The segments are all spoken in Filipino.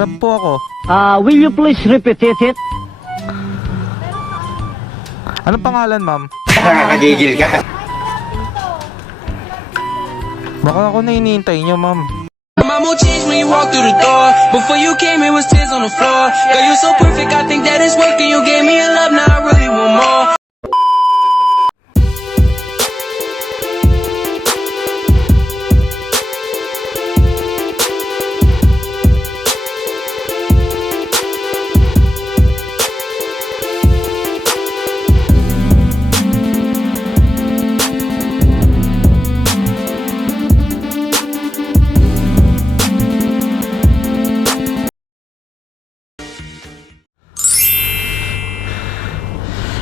Grab po ako. Will you please repeat it? Anong pangalan, ma'am? Nakakagigil ka. Baka ako na hinihintay nyo, ma'am. My mood changed when you walked through the door. Before you came, it was tears on the floor. Girl, you're so perfect, I think that it's working. You gave me a love, now I really want more.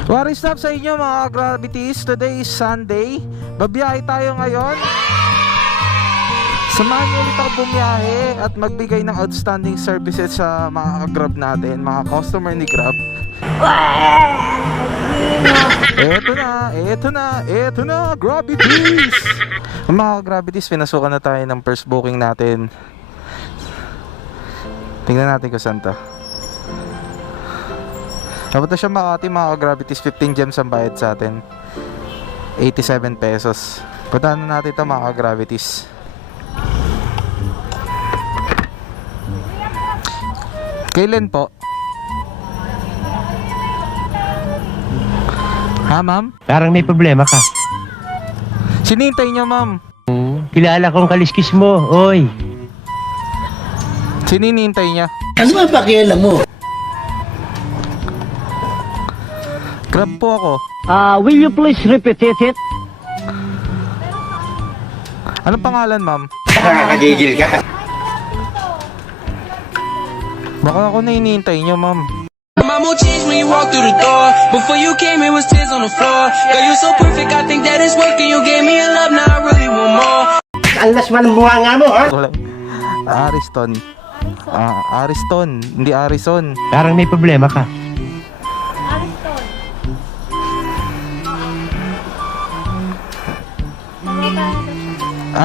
What is up sa inyo mga gravities? Today is Sunday. Babiyahe tayo ngayon. Samahan niyo ulit ako bumiyahe at magbigay ng outstanding services sa mga grab natin, mga customer ni Grab. Eto na, gravities! Mga gravities, pinasukan na tayo ng first booking natin. Tingnan natin kung saan to. Napunta siya Makati, mga gravities. 15 gems ang bayad sa atin, 87 pesos. Puntahan na natin ito mga gravities. Kailan po? Ha, ma'am? Parang may problema ka. Sinintay niyo, ma'am. Kilala kong kaliskis mo, oy. Sininintay niya. Ano ba pakialam mo? Grab po ako. Will you please repeat it? Anong pangalan, ma'am? Nakakagigil ka. Baka ako na hinihintay niyo, ma'am. My mood changed when you walked through the door. Before you came, it was tears on the floor. Girl, you're so perfect, I think that it's working. You gave me a love, now I really want more. Alas man ang buhanga mo, ha? Ariston. Ariston, hindi Arison. Parang may problema ka.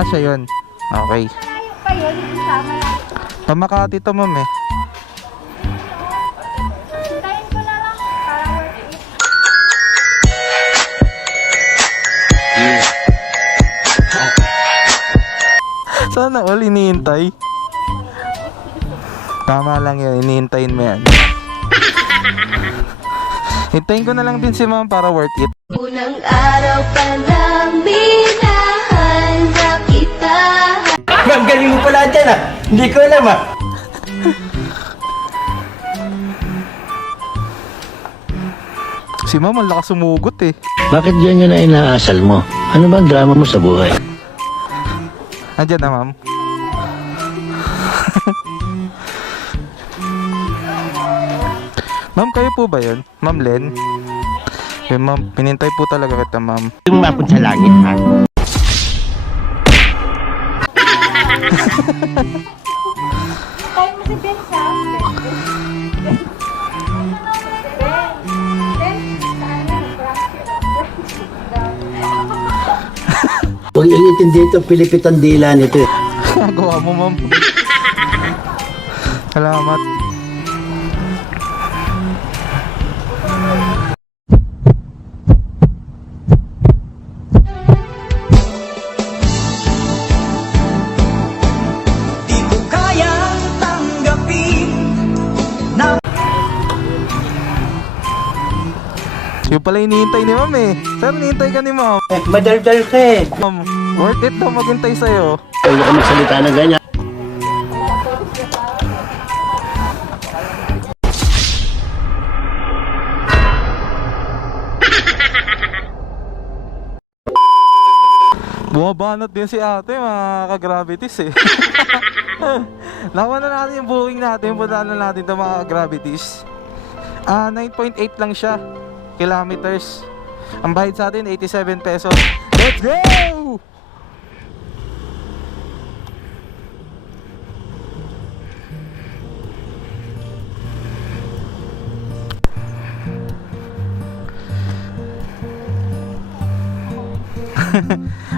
Siya yun. Okay. Pamakati to, ma'am eh. Sana all hinihintay. Tama lang yun, hinihintayin mo yan. Hintayin ko na lang din si ma'am para worth it. Unang araw pa lang minahal na kita. Ang galing mo pala dyan, ha? Hindi ko alam, ha? Si ma'am ang lakas sumugot eh. Bakit ganyan na inaasal mo? Ano bang drama mo sa buhay? Andyan na, ma'am. Ma'am, kayo po ba yun? Ma'am Len? Eh, ma'am, pinintay po talaga kita, ma'am. Yung mapun sa langit, ha? Tayo mo si Ben sa Huwag yung intindi ito, pilipitan dila nito. Gawa mo, ma'am. Salamat. Di ko kayang tanggapin na Yung pala hinihintay ni ma'am eh. Sir, hinihintay ka ni ma'am. Madaldal ka eh. Ma'am, worth it daw maghintay sa'yo. Huwag ka magsalita na ganyan. Bumabanat din si ate, mga ka-gravities eh. Nakuha na natin yung booking natin. Puntahan na natin ito mga gravities. 9.8 lang siya kilometers. Ang bayad sa atin 87 pesos. Let's go!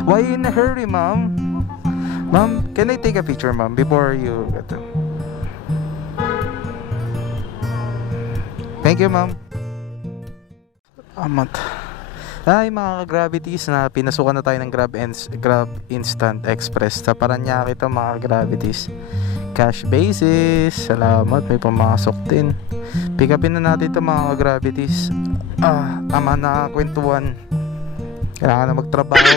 Why you in a hurry, ma'am? Ma'am, can I take a picture, ma'am, before you get to... Thank you, ma'am. Amat. Ay, mga gravities na pinasukan na tayo ng Grab Instant Express sa Paranaque ito, mga gravities. Cash basis. Salamat, may pumasok din. Pick upin na natin ito, mga gravities. Tama na kwentuhan. Kailangan na magtrabaho.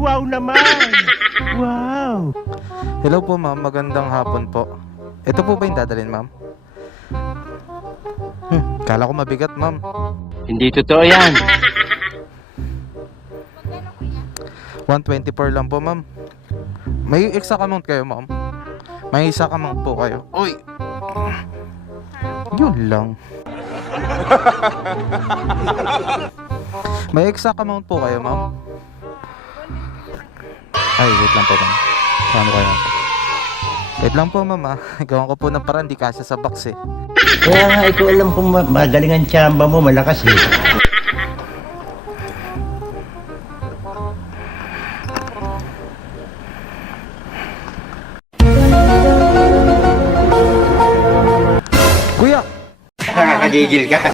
Wow naman! Wow! Hello po, ma'am. Magandang hapon po. Ito po ba yung dadalhin, ma'am? Kala ko mabigat, ma'am. Hindi totoo yan. 124 lang po, ma'am. May exact amount kayo, ma'am? May exact amount po kayo. Uy! Yun lang. May exact amount po kayo, ma'am? Ay, wait lang po, ma'am. Paano kayo? Wait lang po, ma'am, ah. Gawan ko po ng paraan, di kasya sa box, eh. Kaya nga, ikaw alam kung magaling ang tsamba mo, malakas eh. Kuya! Nakakagigil ka.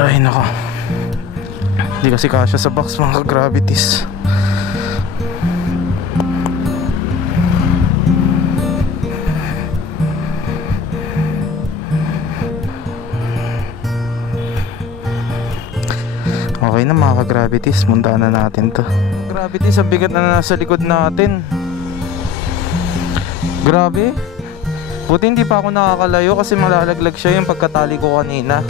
Ay, nako. Hindi kasi kasya sa box, mga gravities. Okay na, mga gravities, muntaan na natin to. Gravities, ang bigat na nasa likod natin. Grabe. Buti hindi pa ako nakakalayo kasi malalaglag siya yung pagkatali ko kanina.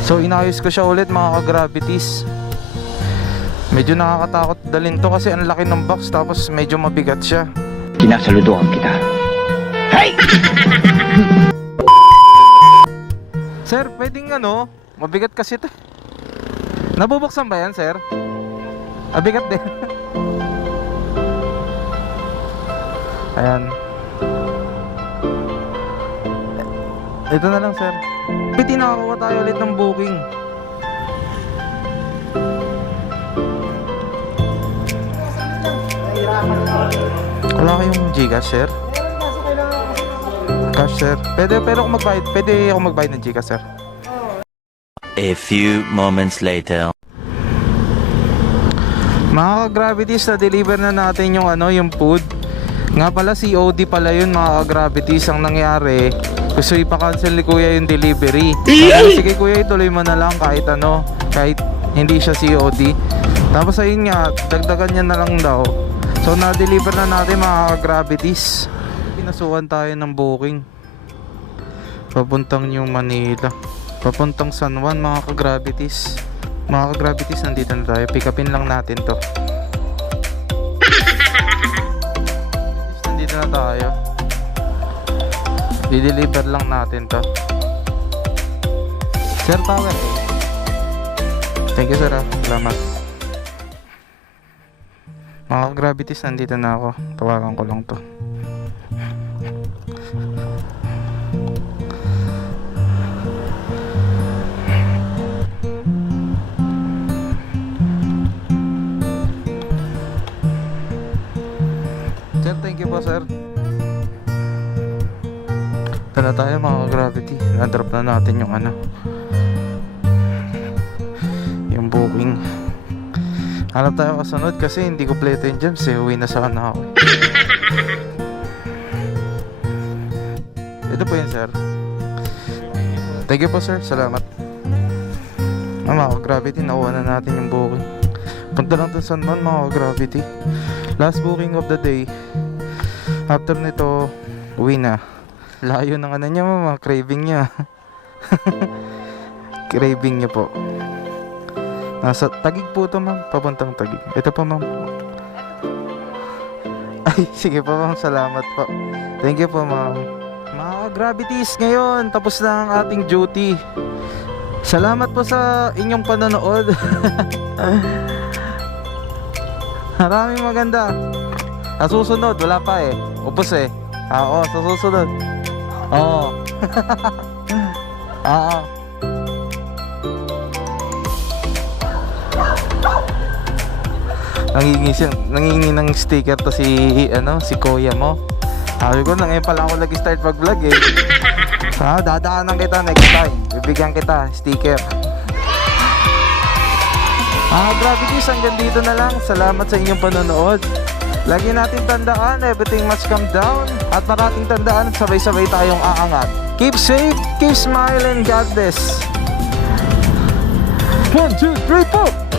So inayos ko siya ulit, mga gravities. Medyo nakakatakot dalhin to kasi ang laki ng box, tapos medyo mabigat siya. Sinasaluduhan kita. Sir, pwedeng mabigat kasi to. Nabubuksan ba yan, sir? Bigat din. Ayan. Ito na lang, sir. Pwede nakakuha tayo ulit ng booking. Wala kayong Gcash, sir? Cash, sir. Pwede ako magbayad ng Gcash, sir. A few moments later. Mga gravities, na-deliver na natin yung food. Nga pala, COD pala yun, mga gravities. Ang nangyari, gusto ipa-cancel ni kuya yung delivery. Sige kuya, ituloy mo na lang kahit hindi siya COD. Tapos ayun nga, dagdagan niya na lang daw. So na-deliver na natin, mga gravities. Pinasukan tayo ng booking papuntang New Manila, papuntang San Juan, mga gravities. Mga gravities, nandito na tayo. Pick upin lang natin to. Nandito na tayo. I-deliver lang natin to. Sir, power. Thank you, sir. Salamat. Mga gravities, nandito na ako. Tawagan ko lang to. Sir, thank you po, sir. Ito na tayo, mga gravity. Na-drop na natin yung booking. Hanap tayo kasunod kasi hindi kompleto yung gems eh. Uwi na sana ako. Ito po yun, sir. Thank you po, sir. Salamat. Mga gravity, nakuha na natin yung booking. Punta lang dun San Juan, mga gravity. Last booking of the day. After nito, uwi na. Layo ng niya, mama. Craving niya. Craving niya po. Nasa Taguig po ito, ma'am. Papuntang Taguig. Ito po, ma'am. Ay, sige po, ma'am. Salamat po. Thank you po, ma'am. Mga gravities, ngayon tapos na ang ating duty. Salamat po sa inyong panonood. Maraming maganda. Sa susunod, wala pa eh. Upos eh. Oo, sa susunod. Oo. Ah. Nangingi ng sticker to si kuya mo. Sabi ko na ngayon pala ako nag-start mag-vlog eh. Dadaanan kita next time. Bibigyan kita sticker. Gravities, hanggang dito na lang. Salamat sa inyong panonood. Lagi natin tandaan, everything must come down. At parating tandaan, sabay-sabay tayong aangat. Keep safe, keep smiling, God bless. 1, 2, 3, 4.